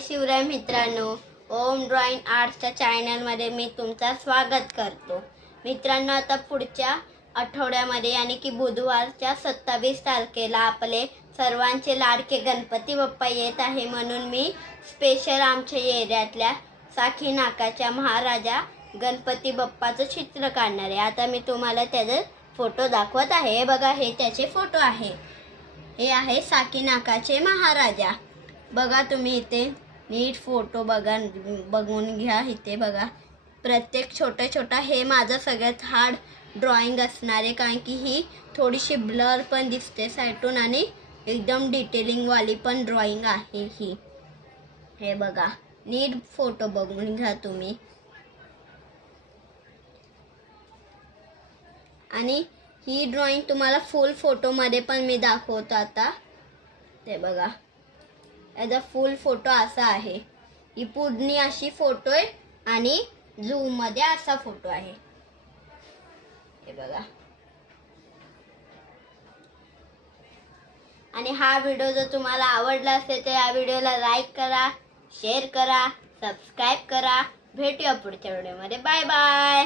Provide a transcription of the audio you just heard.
शिवराय मित्रांनो, ओम ड्रॉइंग आर्ट्सच्या चॅनलमध्ये मी तुमचं स्वागत करतो। मित्रांनो, आता पुढच्या आठवड्यामध्ये यानी की बुधवारच्या 27 तारखेला आपले सर्वांचे लाडके गणपती बाप्पा येत आहे, म्हणून मी स्पेशल आमच्या एरियातल्या साकीनाकाच्या महाराजा गणपती बाप्पाचं चित्र काढणार आहे। आता मी तुम्हाला त्याचे फोटो दाखवत आहे। हे बघा, हे त्याचे फोटो आहे। हे आहे साकीनाकाचे महाराजा। बघा, तुम्ही इथे नीट फोटो बघून घ्या। इथे बघा, प्रत्येक छोटा हे माझं सगळ्यात हार्ड ड्रॉइंग असणार आहे, कारण की ही थोडीशी ब्लर पण दिसते साईडून आणि एकदम डिटेलिंग वाली पण ड्रॉइंग आहे ही। हे बघा, नीट फोटो बघून घ्या तुम्ही। आणि ही ड्रॉइंग तुम्हाला फुल फोटोमध्ये पण मी दाखवतो आता। ते बघा, याचा फुल फोटो असा आहे। ही पूर्ण अशी फोटो आहे आणि झूम मध्ये असा फोटो आहे। हे बघा, आणि हा व्हिडिओ जर तुम्हाला आवडला असेल तर या व्हिडिओला लाईक करा, शेअर करा, सबस्क्राइब करा। भेटूया पुढच्या व्हिडिओमध्ये। Bye bye.